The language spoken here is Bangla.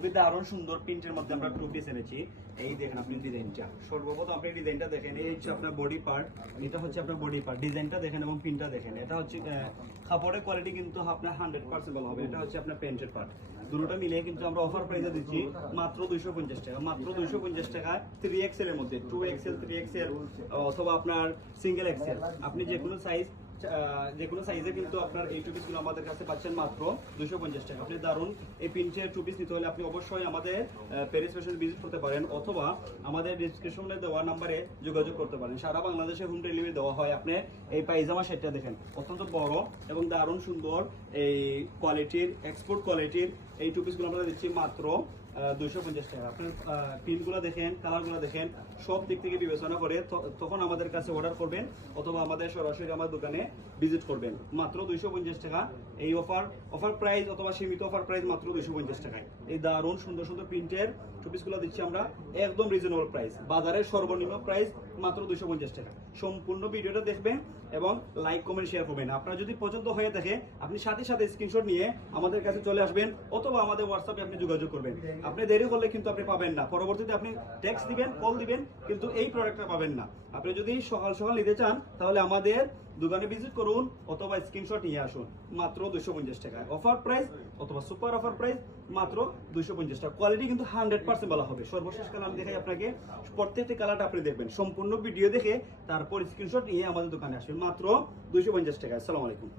খুবই দারুণ সুন্দর প্রিন্টের মধ্যে আমরা টু পিস এনেছি। এই দেখেন আপনি ডিজাইনটা, সর্বপ্রথম আপনি ডিজাইনটা দেখেন, এই হচ্ছে আপনার বডি পার্ট, এটা হচ্ছে আপনার বডি পার্ট, ডিজাইনটা দেখেন এবং প্রিন্টটা দেখেন। এটা হচ্ছে কাপড়ের কোয়ালিটি কিন্তু আপনার 100% ভালো হবে। এটা হচ্ছে আপনার প্যান্টের পার্ট, দুটোটা মিলিয়ে কিন্তু আমরা অফার প্রাইসে দিচ্ছি মাত্র 250 টাকা। মাত্র 250 টাকা 3XL এর মধ্যে, 2XL 3XL অথবা আপনার সিঙ্গেল এক্সেল, আপনি যে কোনো সাইজ সাইজে কিন্তু আপনার এই টু পিসগুলো আমাদের কাছে পাচ্ছেন মাত্র 250 টাকা। আপনি দারুন এই প্রিন্টের টু পিস নিতে হলে আপনি অবশ্যই আমাদের প্যারিস ফ্যাশন ভিজিট করতে পারেন অথবা আমাদের ডিসক্রিপশনে দেওয়া নাম্বারে যোগাযোগ করতে পারেন। সারা বাংলাদেশে হোম ডেলিভারি দেওয়া হয়। আপনি এই পায়জামা সেটটা দেখেন, অত্যন্ত বড় এবং দারুণ সুন্দর এই কোয়ালিটির, এক্সপোর্ট কোয়ালিটির এই টু পিসগুলো আমরা দিচ্ছি মাত্র 250 টাকা। আপনার প্রিন্টগুলো দেখেন, কালারগুলো দেখেন, সব দিক থেকে বিবেচনা করে তখন আমাদের কাছে অর্ডার করবেন অথবা আমাদের সরাসরি আমার দোকানে ভিজিট করবেন। মাত্র 250 টাকা এই অফার প্রাইস অথবা সীমিত অফার প্রাইস মাত্র 250 টাকায় এই দারুণ সুন্দর সুন্দর প্রিন্টের টু পিসগুলো দিচ্ছি আমরা একদম রিজনেবল প্রাইস। বাজারের সর্বনিম্ন প্রাইস মাত্র 250 টাকা। সম্পূর্ণ ভিডিওটা দেখবেন এবং লাইক কমেন্ট শেয়ার করবেন। আপনার যদি পছন্দ হয়ে থাকে আপনি সাথে সাথে স্ক্রিনশট নিয়ে আমাদের কাছে চলে আসবেন অথবা আমাদের হোয়াটসঅ্যাপে আপনি যোগাযোগ করবেন। আপনি দেরি করলে কিন্তু আপনি পাবেন না, পরবর্তীতে আপনি টেক্সট দিবেন, কল দিবেন, কিন্তু এই প্রোডাক্টটা পাবেন না। আপনি যদি সকাল সকাল নিতে চান তাহলে আমাদের দোকানে ভিজিট করুন অথবা স্ক্রিনশট নিয়ে আসুন। মাত্র 250 টাকা অফার প্রাইস অথবা সুপার অফার প্রাইস মাত্র 250 টাকা। কোয়ালিটি কিন্তু 100% ভালো হবে। সর্বশেষ কালার আমি দেখাই আপনাকে, প্রত্যেকটি কালারটা আপনি দেখবেন, সম্পূর্ণ ভিডিও দেখে তারপর স্ক্রিনশট নিয়ে আমাদের দোকানে আসবেন। মাত্র 250 টাকা। আসসালামু আলাইকুম।